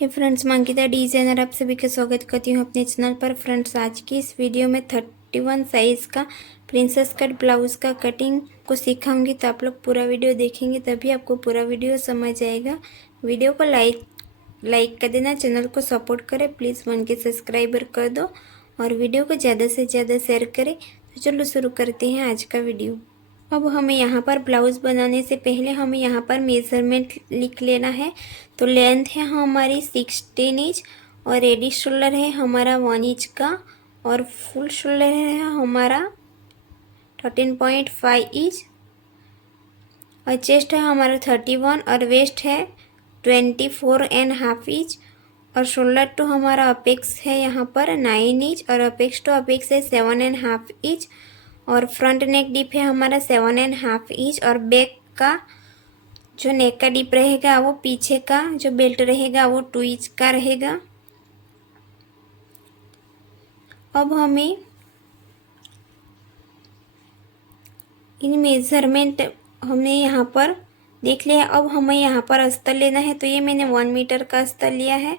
हे friends, मैं Ankita designer आप सभी का स्वागत करती हूँ अपने चैनल पर। फ्रेंड्स, आज की इस वीडियो में 31 साइज़ का प्रिंसेस कट ब्लाउज़ का कटिंग को सिखाऊंगी। तो आप लोग पूरा वीडियो देखेंगे तभी आपको पूरा वीडियो समझ आएगा। वीडियो को लाइक कर देना, चैनल को सपोर्ट करें प्लीज़, 1K सब्सक्राइबर कर दो और वीडियो को ज़्यादा से ज़्यादा शेयर करें। तो चलो शुरू करते हैं आज का वीडियो। अब हमें यहाँ पर ब्लाउज़ बनाने से पहले हमें यहाँ पर मेज़रमेंट लिख लेना है। तो लेंथ है हमारी 16 इंच और रेडी शोल्डर है हमारा 1 इंच का और फुल शोल्डर है हमारा 13.5 इंच और चेस्ट है हमारा 31 और वेस्ट है 24.5 इंच और शोल्डर टू हमारा अपेक्स है यहाँ पर 9 इंच और अपेक्स टू अपेक्स है 7.5 इंच और फ्रंट नेक डीप है हमारा 7.5 इंच और बैक का जो नेक का डीप रहेगा वो पीछे का जो बेल्ट रहेगा वो 2 इंच का रहेगा। अब हमें इन मेजरमेंट हमने यहाँ पर देख लिया। अब हमें यहाँ पर अस्तर लेना है। तो ये मैंने 1 मीटर का अस्तर लिया है।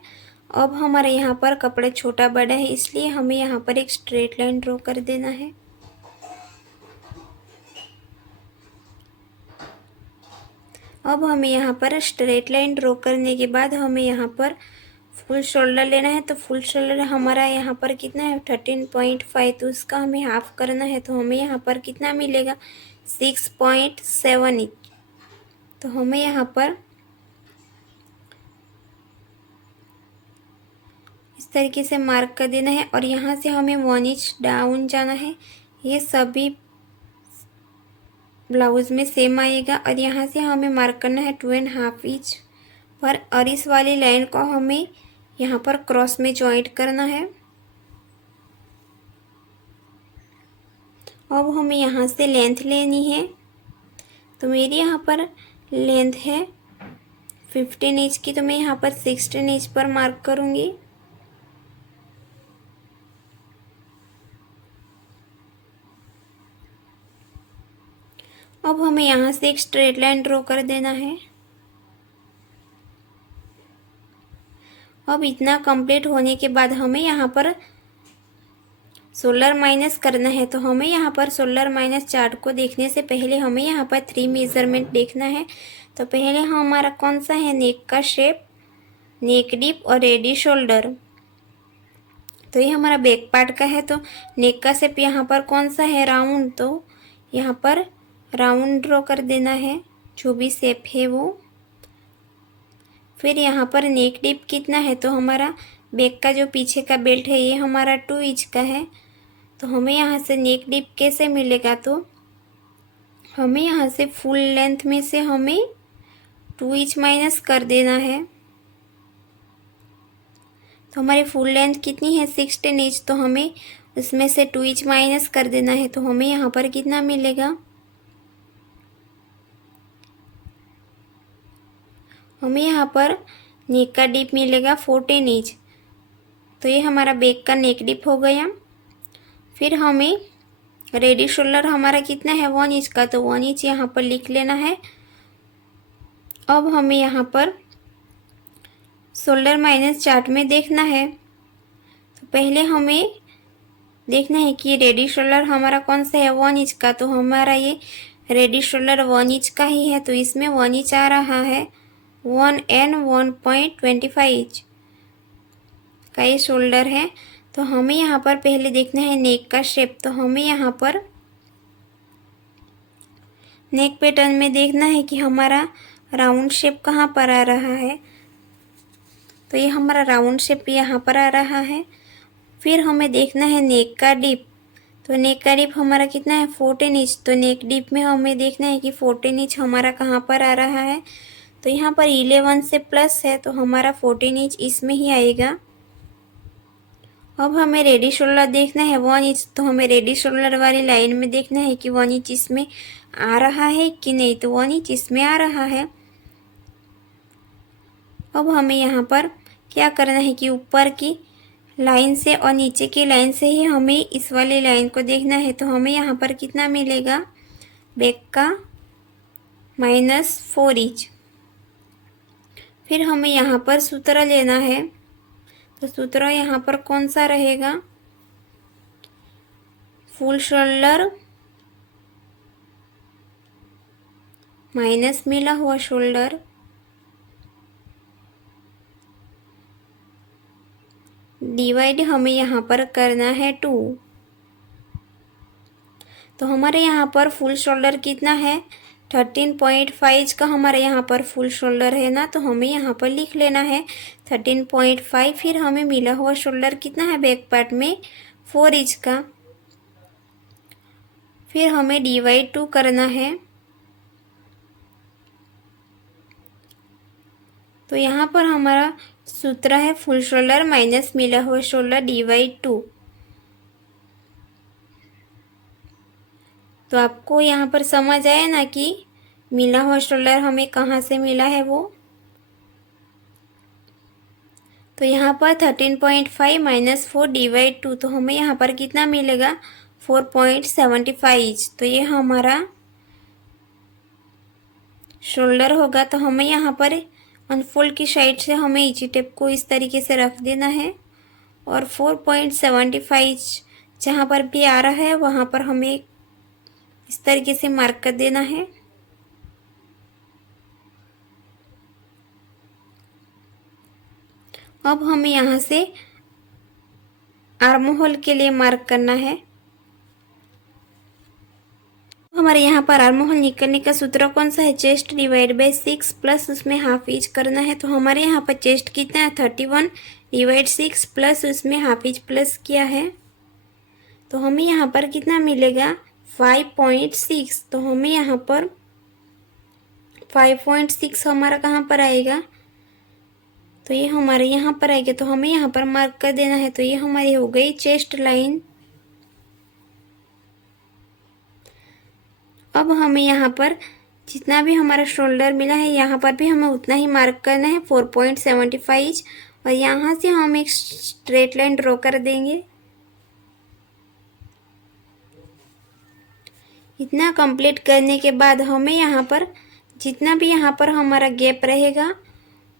अब हमारे यहाँ पर कपड़ा छोटा बड़ा है इसलिए हमें यहाँ पर एक स्ट्रेट लाइन ड्रॉ कर देना है। अब हमें यहाँ पर स्ट्रेट लाइन ड्रॉ करने के बाद हमें यहाँ पर फुल शोल्डर लेना है। तो फुल शोल्डर हमारा यहाँ पर कितना है 13.5, तो उसका हमें हाफ करना है। तो हमें यहाँ पर कितना मिलेगा 6.7 इंच। तो हमें यहाँ पर इस तरीके से मार्क कर देना है और यहाँ से हमें 1 इंच डाउन जाना है। ये सभी ब्लाउज़ में सेम आएगा और यहाँ से हमें मार्क करना है 2.5 इंच पर और इस वाली लाइन को हमें यहाँ पर क्रॉस में जॉइंट करना है। अब हमें यहाँ से लेंथ लेनी है। तो मेरी यहाँ पर लेंथ है 15 इंच की, तो मैं यहाँ पर 16 इंच पर मार्क करूँगी। अब हमें यहाँ से एक स्ट्रेट लाइन ड्रॉ कर देना है। अब इतना कंप्लीट होने के बाद हमें यहाँ पर शोल्डर माइनस करना है। तो हमें यहाँ पर शोल्डर माइनस चार्ट को देखने से पहले हमें यहाँ पर 3 मेजरमेंट देखना है। तो पहले हमारा कौन सा है नेक का शेप, नेक डीप और रेडी शोल्डर। तो ये हमारा बैक पार्ट का है। तो नेक का शेप यहाँ पर कौन सा है राउंड, तो यहाँ पर राउंड ड्रॉ कर देना है जो भी शेप है वो। फिर यहाँ पर नेक डीप कितना है, तो हमारा बैक का जो पीछे का बेल्ट है ये हमारा 2 इंच का है। तो हमें यहाँ से नेक डीप कैसे मिलेगा, तो हमें यहाँ से फुल लेंथ में से हमें 2 इंच माइनस कर देना है। तो हमारी फुल लेंथ कितनी है 16 इंच, तो हमें उसमें से 2 इंच माइनस कर देना है। तो हमें यहाँ पर कितना मिलेगा, हमें यहाँ पर नेक का डीप मिलेगा 14 इंच। तो ये हमारा बैक का नेक डीप हो गया। फिर हमें रेडी शोल्डर हमारा कितना है 1 इंच का, तो 1 इंच यहाँ पर लिख लेना है। अब हमें यहाँ पर शोल्डर माइनस चार्ट में देखना है। तो पहले हमें देखना है कि रेडी शोल्डर हमारा कौन सा है 1 इंच का। तो हमारा ये रेडी शोल्डर 1 इंच का ही है, तो इसमें 1 इंच आ रहा है 1 and 1.25 इंच का ये शोल्डर है। तो हमें यहाँ पर पहले देखना है नेक का शेप। तो हमें यहाँ पर नेक पैटर्न में देखना है कि हमारा राउंड शेप कहाँ पर आ रहा है। तो ये हमारा राउंड शेप यहाँ पर आ रहा है। फिर हमें देखना है नेक का डीप। तो नेक का डीप हमारा कितना है 14 इंच। तो नेक डीप में हमें देखना है कि 14 इंच हमारा कहाँ पर आ रहा है। तो यहाँ पर 11 से प्लस है तो हमारा 14 इंच इसमें ही आएगा। अब हमें रेडी शोल्डर देखना है 1 इंच। तो हमें रेडी शोल्डर वाली लाइन में देखना है कि 1 इंच इसमें आ रहा है कि नहीं। तो 1 इंच इसमें आ रहा है। अब हमें यहाँ पर क्या करना है कि ऊपर की लाइन से और नीचे की लाइन से ही हमें इस वाली लाइन को देखना है। तो हमें यहाँ पर कितना मिलेगा बैक का -4 इंच। फिर हमें यहाँ पर सूत्र लेना है। तो सूत्र यहाँ पर कौन सा रहेगा, फुल शोल्डर माइनस मिला हुआ शोल्डर डिवाइड हमें यहाँ पर करना है 2। तो हमारे यहाँ पर फुल शोल्डर कितना है, 13.5 का हमारे यहाँ पर फुल शोल्डर है ना, तो हमें यहाँ पर लिख लेना है 13.5। फिर हमें मिला हुआ शोल्डर कितना है बैक पार्ट में, 4 इंच का। फिर हमें डिवाइड 2 करना है। तो यहाँ पर हमारा सूत्र है फुल शोल्डर माइनस मिला हुआ शोल्डर डिवाइड 2। तो आपको यहाँ पर समझ आया ना कि मिला हुआ शोल्डर हमें कहाँ से मिला है वो। तो यहाँ पर 13.5 माइनस 4 डिवाइड 2, तो हमें यहाँ पर कितना मिलेगा, 4.75। तो ये हमारा शोल्डर होगा। तो हमें यहाँ पर अनफोल्ड की साइड से हमें इची टेप को इस तरीके से रख देना है और 4.75 जहाँ पर भी आ रहा है वहाँ पर हमें इस तरीके से मार्क कर देना है। अब हमें यहाँ से आर्म होल के लिए मार्क करना है। हमारे यहाँ पर आर्म होल निकलने का सूत्र कौन सा है, चेस्ट डिवाइड बाय 6 प्लस उसमें हाफ इंच करना है। तो हमारे यहाँ पर चेस्ट कितना है, 31 डिवाइड 6 प्लस उसमें हाफ इंच प्लस किया है। तो हमें यहाँ पर कितना मिलेगा, 5.6। तो हमें यहाँ पर 5.6 हमारा कहाँ पर आएगा, तो ये हमारे यहाँ पर आएगा। तो हमें यहाँ पर मार्क कर देना है। तो ये हमारी हो गई चेस्ट लाइन। अब हमें यहाँ पर जितना भी हमारा शोल्डर मिला है यहाँ पर भी हमें उतना ही मार्क करना है, 4.75। और यहाँ से हम एक स्ट्रेट लाइन ड्रॉ कर देंगे। इतना कंप्लीट करने के बाद हमें यहाँ पर जितना भी यहाँ पर हमारा गैप रहेगा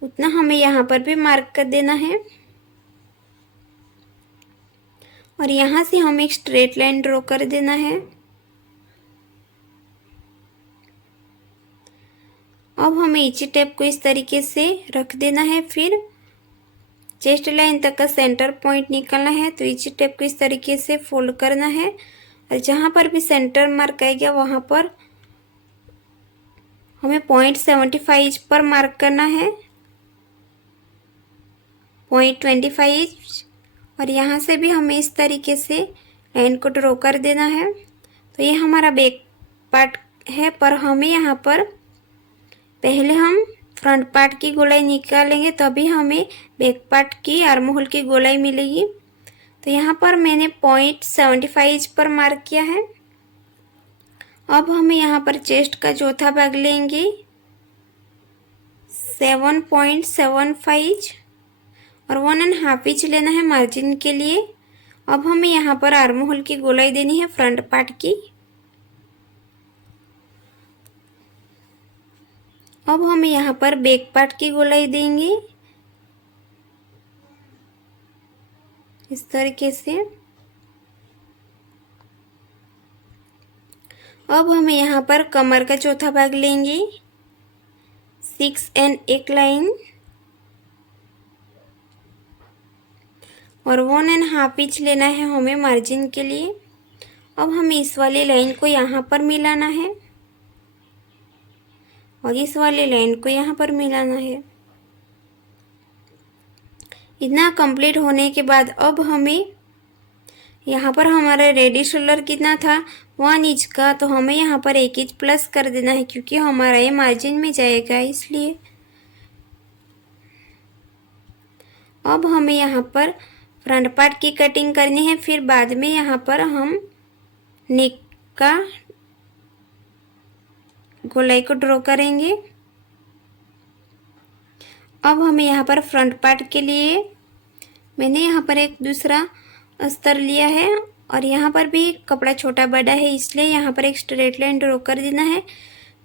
उतना हमें यहाँ पर भी मार्क कर देना है। और यहाँ से हमें एक स्ट्रेट लाइन ड्रॉ कर देना है। अब हमें इची टेप को इस तरीके से रख देना है। फिर चेस्ट लाइन तक का सेंटर पॉइंट निकालना है। तो इची टेप को इस तरीके से फोल्ड करना है और जहाँ पर भी सेंटर मार्क आएगा वहाँ पर हमें 0.75 पर मार्क करना है, 0.25। और यहाँ से भी हमें इस तरीके से लाइन को ड्रॉ कर देना है। तो ये हमारा बैक पार्ट है, पर हमें यहाँ पर पहले हम फ्रंट पार्ट की गोलाई निकालेंगे तभी हमें बैक पार्ट की आर्म होल की गोलाई मिलेगी। तो यहाँ पर मैंने 0.75 पर मार्क किया है। अब हमें यहाँ पर चेस्ट का चौथा भाग लेंगे 7.75 और 1.5 इंच लेना है मार्जिन के लिए। अब हमें यहाँ पर आर्म होल की गोलाई देनी है फ्रंट पार्ट की। अब हमें यहाँ पर बैक पार्ट की गोलाई देंगे इस तरीके से। अब हमें यहाँ पर कमर का चौथा भाग लेंगे 6 एंड एक लाइन और 1.5 इंच लेना है हमें मार्जिन के लिए। अब हमें इस वाली लाइन को यहाँ पर मिलाना है और इस वाली लाइन को यहाँ पर मिलाना है। इतना कंप्लीट होने के बाद अब हमें यहाँ पर हमारा रेडी शोल्डर कितना था, 1 इंच का। तो हमें यहाँ पर 1 इंच प्लस कर देना है क्योंकि हमारा ये मार्जिन में जाएगा इसलिए। अब हमें यहाँ पर फ्रंट पार्ट की कटिंग करनी है, फिर बाद में यहाँ पर हम नेक का गोलाई को ड्रॉ करेंगे। अब हमें यहाँ पर फ्रंट पार्ट के लिए मैंने यहाँ पर एक दूसरा अस्तर लिया है और यहाँ पर भी कपड़ा छोटा बड़ा है इसलिए यहाँ पर एक स्ट्रेट लाइन ड्रॉ कर देना है।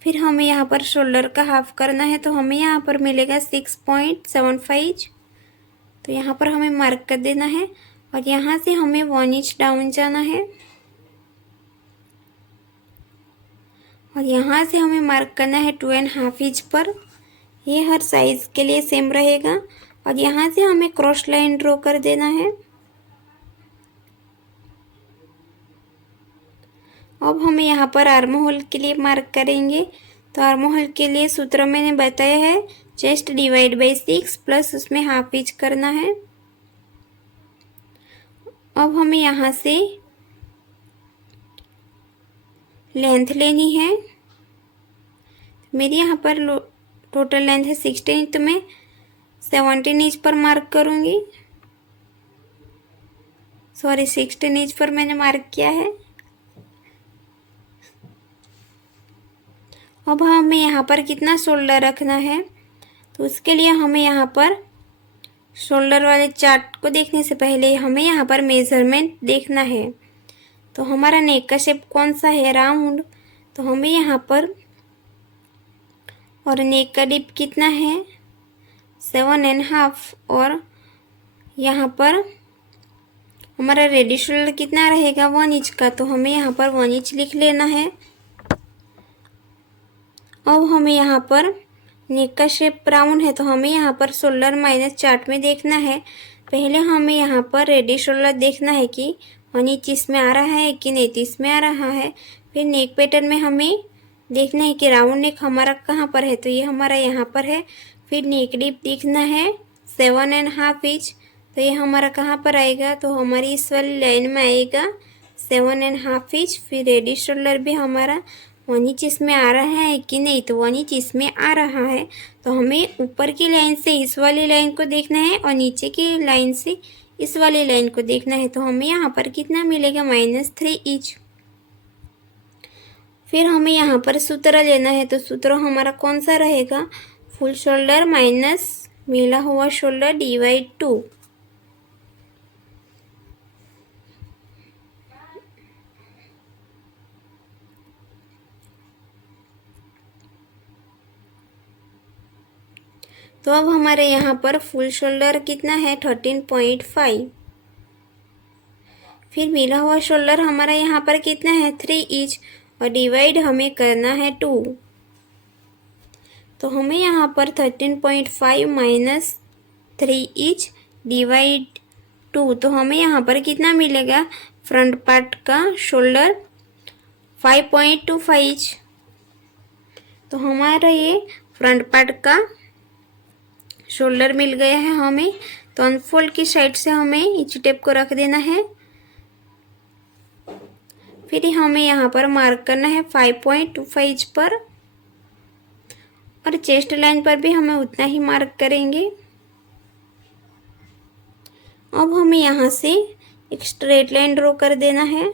फिर हमें यहाँ पर शोल्डर का हाफ करना है, तो हमें यहाँ पर मिलेगा 6.75। तो यहाँ पर हमें मार्क कर देना है और यहाँ से हमें 1 इंच डाउन जाना है और यहाँ से हमें मार्क करना है 2.5 इंच पर। ये हर साइज के लिए सेम रहेगा और यहाँ से हमें क्रॉस लाइन ड्रॉ कर देना है। अब हमें यहाँ पर आर्म होल के लिए मार्क करेंगे। तो आर्म होल के लिए सूत्र मैंने बताया है, चेस्ट डिवाइड बाई 6 प्लस उसमें हाफ इंच करना है। अब हमें यहाँ से लेंथ लेनी है। मेरी यहाँ पर टोटल लेंथ है 16, तो मैं 17 इंच पर मार्क करूँगी। सॉरी, 16 इंच पर मैंने मार्क किया है। अब हमें यहाँ पर कितना शोल्डर रखना है, तो उसके लिए हमें यहाँ पर शोल्डर वाले चार्ट को देखने से पहले हमें यहाँ पर मेज़रमेंट देखना है। तो हमारा नेक का शेप कौन सा है, राउंड। तो हमें यहाँ पर, और नेक का डिप कितना है 7.5, और यहाँ पर हमारा रेडी शोल्डर कितना रहेगा 1 इंच का, तो हमें यहाँ पर 1 इंच लिख लेना है। अब हमें यहाँ पर नेक का शेप राउंड है, तो हमें यहाँ पर शोल्डर माइनस चार्ट में देखना है। पहले हमें यहाँ पर रेडी शोल्डर देखना है कि 1 इंच इसमें आ रहा है कि 39 में आ रहा है। फिर नेक पैटर्न में हमें देखना है कि राउंड नेक हमारा कहाँ पर है, तो ये हमारा यहाँ पर है। फिर नेक डिप देखना है 7.5 इंच, तो ये हमारा कहाँ पर आएगा, तो हमारी इस वाली लाइन में आएगा 7.5 इंच। फिर रेडी शोल्डर भी हमारा 1 इंच इसमें आ रहा है कि नहीं, तो 1 इंच इसमें आ रहा है। तो हमें ऊपर की लाइन से इस वाली लाइन को देखना है और नीचे की लाइन से इस वाली लाइन को देखना है। तो हमें यहाँ पर कितना मिलेगा -3 इंच। फिर हमें यहाँ पर सूत्र लेना है, तो सूत्र हमारा कौन सा रहेगा, फुल शोल्डर माइनस मिला हुआ शोल्डर डिवाइड 2। तो अब हमारे यहाँ पर फुल शोल्डर कितना है 13.5। फिर मिला हुआ शोल्डर हमारा यहाँ पर कितना है 3 इंच और डिवाइड हमें करना है 2। तो हमें यहाँ पर 13.5 माइनस 3 इंच डिवाइड 2, तो हमें यहाँ पर कितना मिलेगा, फ्रंट पार्ट का शोल्डर 5.25 इंच। तो हमारा ये फ्रंट पार्ट का शोल्डर मिल गया है हमें। तो अनफोल्ड की साइड से हमें इंची टेप को रख देना है। फिर हमें यहाँ पर मार्क करना है 5.25 इंच पर, और चेस्ट लाइन पर भी हमें उतना ही मार्क करेंगे। अब हमें यहाँ से एक स्ट्रेट लाइन ड्रॉ कर देना है।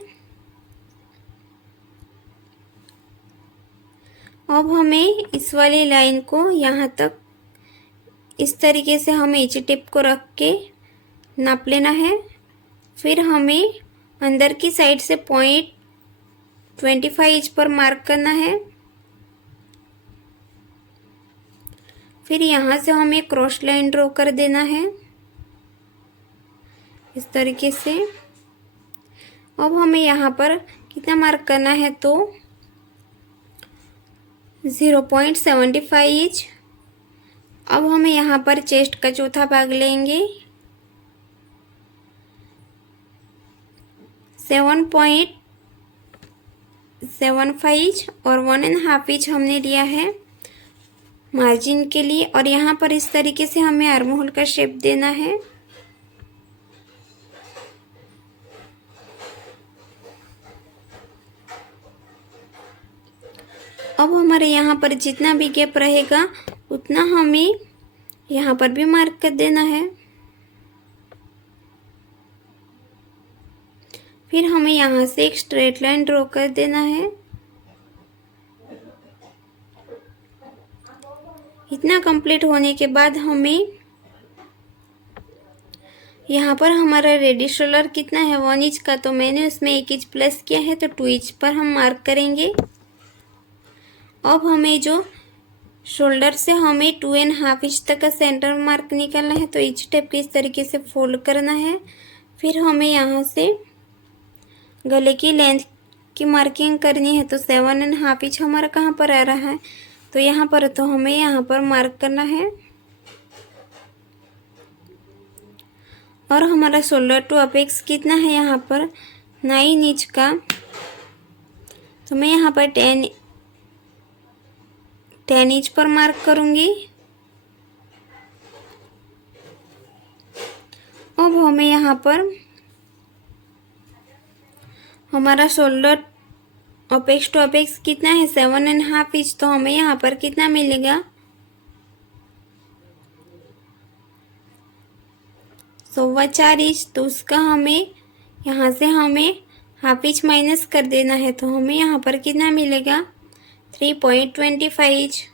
अब हमें इस वाली लाइन को यहाँ तक इस तरीके से हमें इंची टिप को रख के नाप लेना है। फिर हमें अंदर की साइड से 0.25 इंच पर मार्क करना है। फिर यहाँ से हमें क्रॉस लाइन ड्रॉ कर देना है इस तरीके से। अब हमें यहाँ पर कितना मार्क करना है, तो 0.75 इंच। अब हमें यहाँ पर चेस्ट का चौथा भाग लेंगे, 7.75 इंच, और 1.5 इंच हमने लिया है मार्जिन के लिए। और यहाँ पर इस तरीके से हमें आर्म होल का शेप देना है। अब हमारे यहाँ पर जितना भी गैप रहेगा उतना हमें यहाँ पर भी मार्क कर देना है। फिर हमें यहाँ से एक स्ट्रेट लाइन ड्रॉ कर देना है। इतना कंप्लीट होने के बाद हमें यहाँ पर हमारा रेडी शोल्डर कितना है 1 इंच का, तो मैंने उसमें 1 इंच प्लस किया है, तो 2 इंच पर हम मार्क करेंगे। अब हमें जो शोल्डर से हमें 2.5 इंच तक का सेंटर मार्क निकालना है, तो इच स्टेप को इस तरीके से फोल्ड करना है। फिर हमें यहाँ से गले की लेंथ की मार्किंग करनी है, तो 7.5 इंच हमारा कहाँ पर आ रहा है, तो यहाँ पर, तो हमें यहाँ पर मार्क करना है। और हमारा शोल्डर टू अपेक्स कितना है यहाँ पर 9 इंच का, तो मैं यहाँ पर 10 इंच पर मार्क करूँगी। अब हमें यहाँ पर हमारा शोल्डर अपेक्स टू अपेक्स कितना है 7.5 इंच, तो हमें यहाँ पर कितना मिलेगा 4.25 इंच। तो उसका हमें यहाँ से हमें हाफ इंच माइनस कर देना है, तो हमें यहाँ पर कितना मिलेगा 3.25 इंच।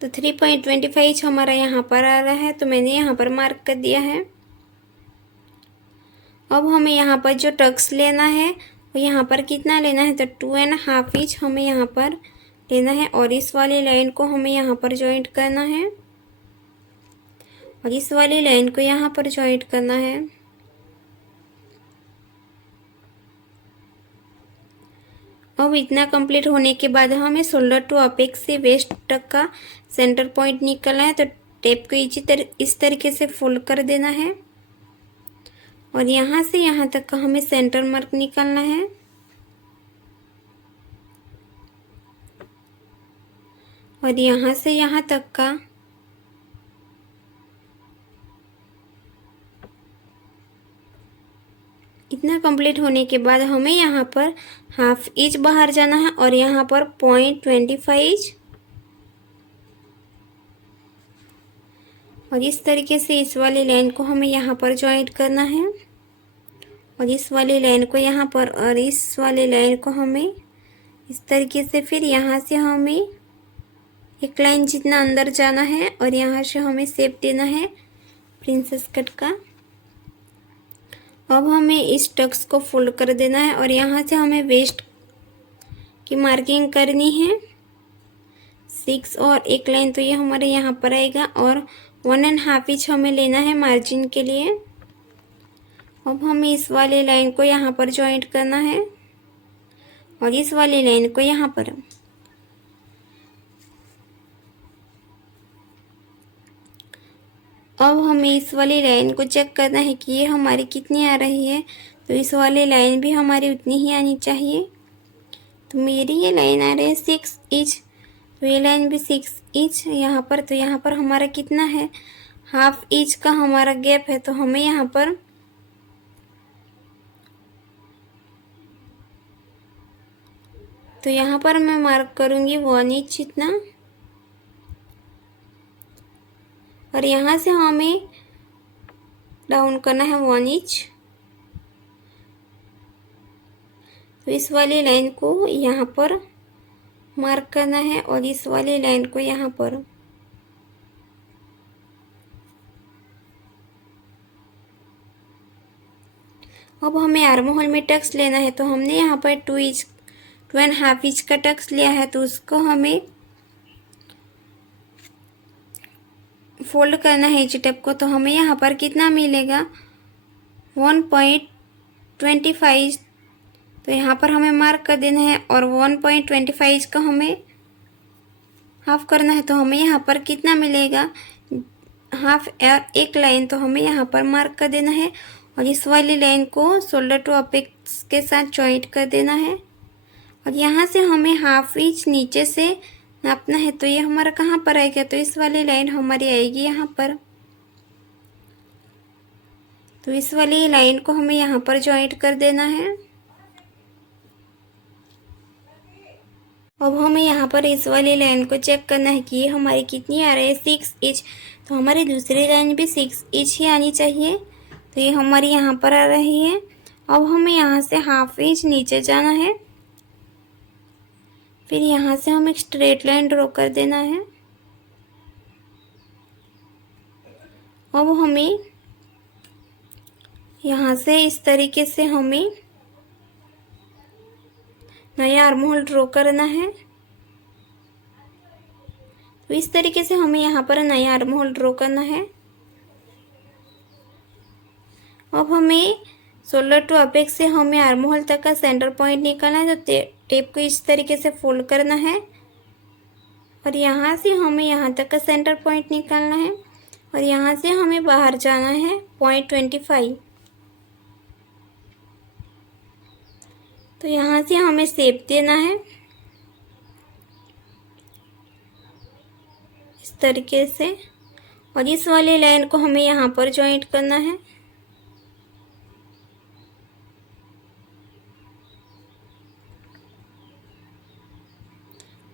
तो 3.25 इंच हमारा यहाँ पर आ रहा है, तो मैंने यहाँ पर मार्क कर दिया है। अब हमें यहाँ पर जो टक्स लेना है वो यहाँ पर कितना लेना है, तो 2.5 इंच हमें यहाँ पर लेना है। और इस वाली लाइन को हमें यहाँ पर जॉइंट करना है, और इस वाली लाइन को यहाँ पर जॉइंट करना है। अब इतना कंप्लीट होने के बाद हमें शोल्डर टू अपेक्स से वेस्ट तक का सेंटर पॉइंट निकालना है, तो टेप को इस तरीके से फोल्ड कर देना है, और यहाँ से यहाँ तक का हमें सेंटर मार्क निकालना है। और यहाँ से यहाँ तक का इतना कंप्लीट होने के बाद हमें यहाँ पर हाफ इंच बाहर जाना है, और यहाँ पर 0.25 इंच, और इस तरीके से इस वाली लाइन को हमें यहाँ पर जॉइंट करना है, और इस वाली लाइन को यहाँ पर, और इस वाली लाइन को हमें इस तरीके से, फिर यहाँ से हमें एक लाइन जितना अंदर जाना है, और यहाँ से हमें शेप देना है प्रिंसेस कट का। अब हमें इस टक्स को फोल्ड कर देना है, और यहाँ से हमें वेस्ट की मार्किंग करनी है 6 और एक लाइन, तो ये हमारे यहाँ पर आएगा। और 1.5 इंच हमें लेना है मार्जिन के लिए। अब हमें इस वाली लाइन को यहाँ पर जॉइंट करना है, और इस वाली लाइन को यहाँ पर। अब हमें इस वाली लाइन को चेक करना है कि ये हमारी कितनी आ रही है, तो इस वाली लाइन भी हमारी उतनी ही आनी चाहिए। तो मेरी ये लाइन आ रही है 6 इंच, तो ये लाइन भी 6 इंच यहाँ पर। तो यहाँ पर हमारा कितना है, हाफ इंच का हमारा गैप है, तो हमें यहाँ पर मैं मार्क करूँगी 1 इंच इतना, और यहाँ से हमें डाउन करना है 1 इंच। तो इस वाली लाइन को यहाँ पर मार्क करना है, और इस वाली लाइन को यहाँ पर। अब हमें आर्म होल में टक्स लेना है, तो हमने यहाँ पर 2.5 इंच का टक्स लिया है, तो उसको हमें फोल्ड करना है इच टेप को। तो हमें यहाँ पर कितना मिलेगा 1.25, तो यहाँ पर हमें मार्क कर देना है, और 1.25 का हमें हाफ करना है, तो हमें यहाँ पर कितना मिलेगा हाफ एक लाइन, तो हमें यहाँ पर मार्क कर देना है, और इस वाली लाइन को शोल्डर टू अपेक्स के साथ जॉइंट कर देना है, और यहाँ से हमें हाफ इंच नीचे से नापना है। तो ये हमारा कहाँ पर आएगा, तो इस वाली लाइन हमारी आएगी यहाँ पर। तो इस वाली लाइन को हमें यहाँ पर जॉइंट कर देना है। अब हमें यहाँ पर इस वाली लाइन को चेक करना है कि ये हमारी कितनी आ रही है 6 इंच, तो हमारी दूसरी लाइन भी 6 इंच ही आनी चाहिए। तो ये हमारी यहाँ पर आ रही है। अब हमें यहाँ से हाफ इंच नीचे जाना है, फिर यहाँ से हमें एक स्ट्रेट लाइन ड्रॉ कर देना है, अब हमें यहाँ से इस तरीके से हमें नया आर्म होल ड्रॉ करना है। तो इस तरीके से हमें यहाँ पर नया आर्म होल ड्रॉ करना है। अब हमें शोल्डर टू अपेक्स से हमें आर्म होल तक का सेंटर पॉइंट निकालना है। तो टेप को इस तरीके से फोल्ड करना है और यहाँ से हमें यहाँ तक का सेंटर पॉइंट निकालना है और यहाँ से हमें बाहर जाना है 0.25। तो यहाँ से हमें शेप देना है इस तरीके से और इस वाले लाइन को हमें यहाँ पर जॉइंट करना है।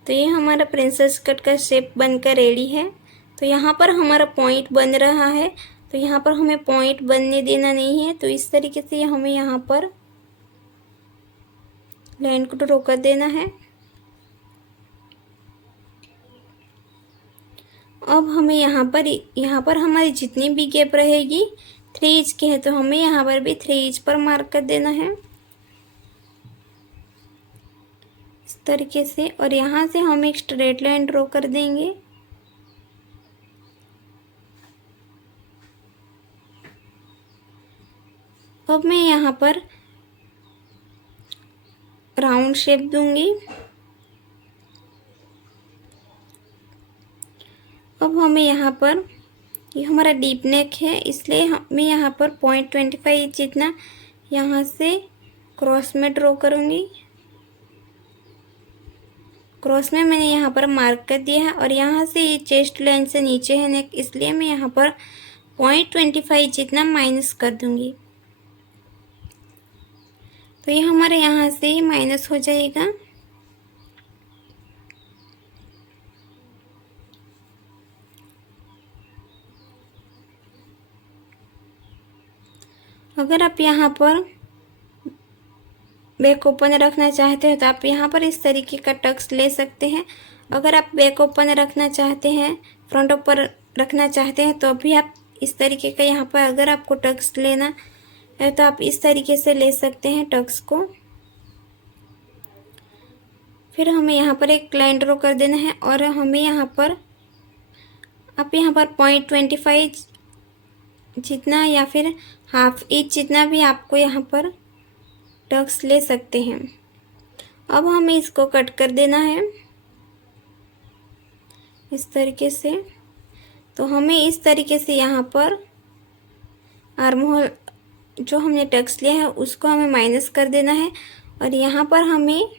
तो ये हमारा प्रिंसेस कट का शेप बनकर रेडी है। तो यहाँ पर हमारा पॉइंट बन रहा है, तो यहाँ पर हमें पॉइंट बनने देना नहीं है। तो इस तरीके से हमें यहाँ पर लाइन को ड्रॉ कर देना है। अब हमें यहाँ पर हमारी जितनी भी गैप रहेगी 3 इंच की है, तो हमें यहाँ पर भी 3 इंच पर मार्क कर देना है इस तरीके से। और यहाँ से हम एक स्ट्रेट लाइन ड्रॉ कर देंगे। अब मैं यहाँ पर राउंड शेप दूंगी। अब हमें यहाँ पर ये हमारा डीप नेक है, इसलिए मैं यहाँ पर 0.25 जितना यहाँ से क्रॉस में ड्रॉ करूँगी। क्रॉस में मैंने यहाँ पर मार्क कर दिया है और यहाँ से ये चेस्ट लाइन से नीचे है नेक, इसलिए मैं यहाँ पर 0.25 जितना माइनस कर दूँगी। तो ये हमारे यहाँ से ही माइनस हो जाएगा। अगर आप यहाँ पर बैक ओपन रखना चाहते हो तो आप यहाँ पर इस तरीके का टक्स ले सकते हैं। अगर आप बैक ओपन रखना चाहते हैं, फ्रंट ओपन रखना चाहते हैं, तो भी आप इस तरीके का यहाँ पर अगर आपको टक्स लेना है तो आप इस तरीके से ले सकते हैं टक्स को। फिर हमें यहाँ पर एक लाइन ड्रॉ कर देना है और हमें यहाँ पर आप यहाँ पर 0.25 जितना या फिर हाफ इंच जितना भी आपको यहाँ पर टक्स ले सकते हैं। अब हमें इसको कट कर देना है इस तरीके से। तो हमें इस तरीके से यहाँ पर आर्म होल जो हमने टक्स लिया है उसको हमें माइनस कर देना है और यहाँ पर हमें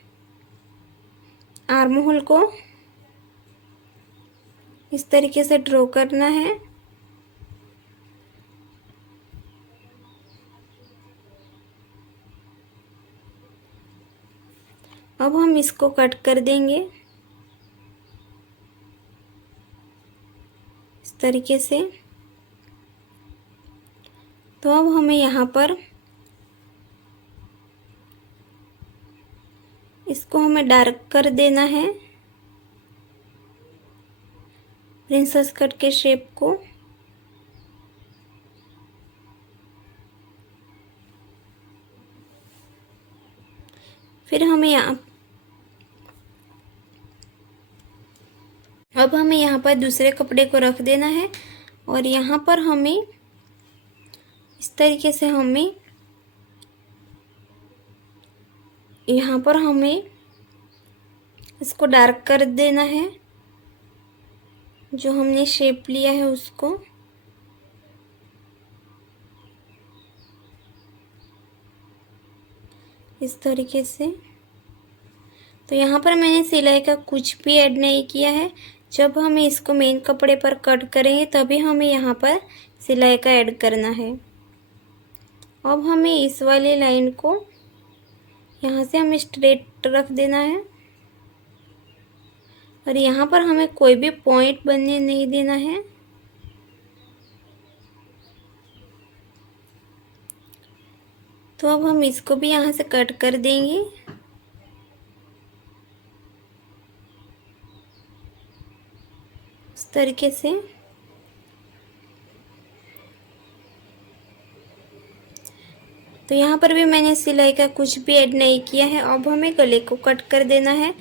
आर्म होल को इस तरीके से ड्रॉ करना है। अब हम इसको कट कर देंगे इस तरीके से। तो अब हमें यहाँ पर इसको हमें डार्क कर देना है प्रिंसेस कट के शेप को। फिर हमें अब हमें यहाँ पर दूसरे कपड़े को रख देना है और यहाँ पर हमें इस तरीके से यहाँ पर हमें इसको डार्क कर देना है, जो हमने शेप लिया है उसको। इस तरीके से। तो यहाँ पर मैंने सिलाई का कुछ भी ऐड नहीं किया है। जब हम इसको मेन कपड़े पर कट करेंगे तभी हमें यहाँ पर सिलाई का ऐड करना है। अब हमें इस वाली लाइन को यहाँ से हमें स्ट्रेट रख देना है और यहाँ पर हमें कोई भी पॉइंट बनने नहीं देना है। तो अब हम इसको भी यहाँ से कट कर देंगे। इस तरीके से। तो यहाँ पर भी मैंने सिलाई का कुछ भी ऐड नहीं किया है। अब हमें गले को कट कर देना है।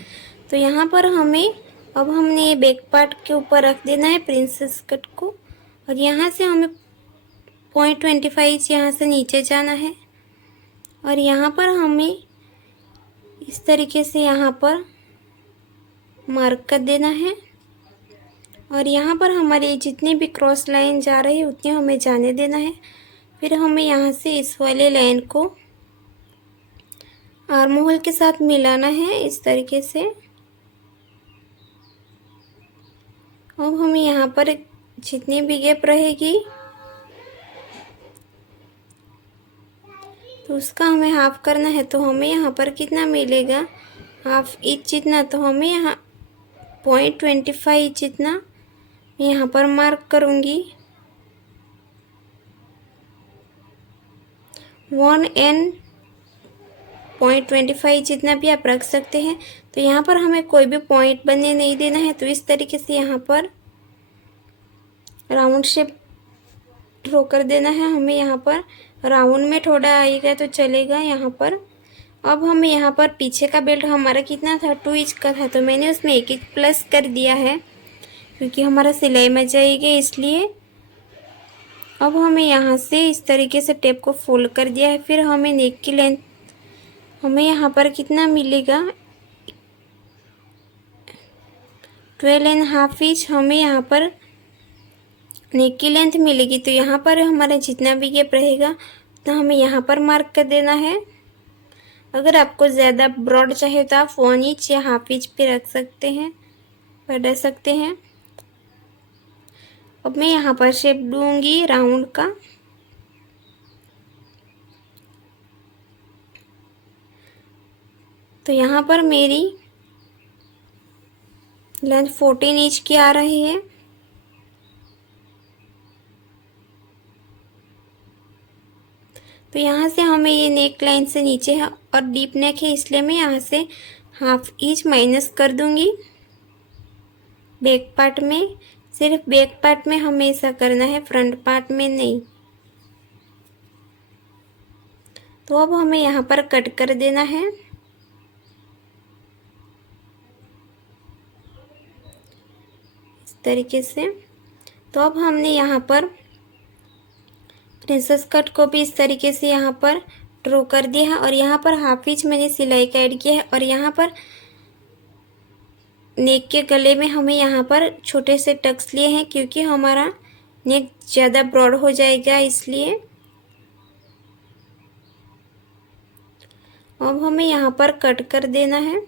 तो यहाँ पर अब हमने ये बैक पार्ट के ऊपर रख देना है प्रिंसेस कट को, और यहाँ से हमें 0.25 यहाँ से नीचे जाना है, और यहाँ पर हमें इस तरीके से यहाँ पर मार्क कर देना है। और यहाँ पर हमारे जितने भी क्रॉस लाइन जा रही है उतने हमें जाने देना है। फिर हमें यहाँ से इस वाले लाइन को आर्म होल के साथ मिलाना है इस तरीके से। अब हमें यहाँ पर जितनी भी गैप रहेगी तो उसका हमें हाफ करना है। तो हमें यहाँ पर कितना मिलेगा, हाफ इंच जितना। तो हमें यहाँ 0.25 जितना मैं यहाँ पर मार्क करूँगी। 1 and 0.25 जितना भी आप रख सकते हैं। तो यहाँ पर हमें कोई भी पॉइंट बनने नहीं देना है। तो इस तरीके से यहाँ पर राउंड शेप ड्रॉ कर देना है। हमें यहाँ पर राउंड में थोड़ा आएगा तो चलेगा यहाँ पर। अब हमें यहाँ पर पीछे का बेल्ट हमारा कितना था, 2 इंच का था, तो मैंने उसमें 1 इंच प्लस कर दिया है क्योंकि हमारा सिलाई में जाएगी इसलिए। अब हमें यहाँ से इस तरीके से टेप को फोल्ड कर दिया है। फिर हमें नेक की लेंथ हमें यहाँ पर कितना मिलेगा, 12.5 इंच हमें यहाँ पर नेक की लेंथ मिलेगी। तो यहाँ पर हमारा जितना भी गैप रहेगा तो हमें यहाँ पर मार्क कर देना है। अगर आपको ज़्यादा ब्रॉड चाहिए तो आप 1 इंच या हाफ इंच पे रख सकते हैं, बढ़ा सकते हैं। अब मैं यहाँ पर शेप दूंगी राउंड का। तो यहाँ पर मेरी लेंथ 14 इंच की आ रही है। तो यहाँ से हमें ये नेक लाइन से नीचे है और डीप नेक है, इसलिए मैं यहाँ से हाफ इंच माइनस कर दूंगी बैक पार्ट में। सिर्फ बैक पार्ट में हमें ऐसा करना है, फ्रंट पार्ट में नहीं। तो अब हमें यहाँ पर कट कर देना है। इस तरीके से। तो अब हमने यहाँ पर प्रिंसेस कट को भी इस तरीके से यहाँ पर ड्रॉ कर दिया है, और यहाँ पर हाफ इंच मैंने सिलाई का ऐड किया है। और यहाँ पर नेक के गले में हमें यहाँ पर छोटे से टक्स लिए हैं क्योंकि हमारा नेक ज़्यादा ब्रॉड हो जाएगा इसलिए। अब हमें यहाँ पर कट कर देना है।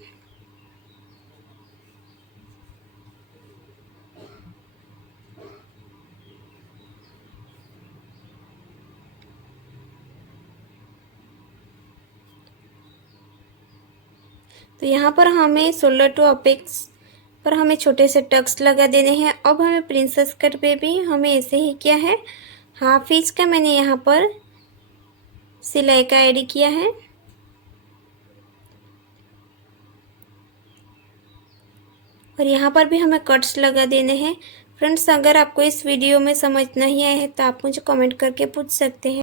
तो यहाँ पर हमें शोल्डर टू अपेक्स पर हमें छोटे से टक्स लगा देने हैं। अब हमें प्रिंसेस कट पे भी हमें ऐसे ही किया है। हाफ इंच का मैंने यहाँ पर सिलाई का ऐड किया है। और यहाँ पर भी हमें कट्स लगा देने हैं। फ्रेंड्स, अगर आपको इस वीडियो में समझ नहीं आया है तो आप मुझे कमेंट करके पूछ सकते हैं।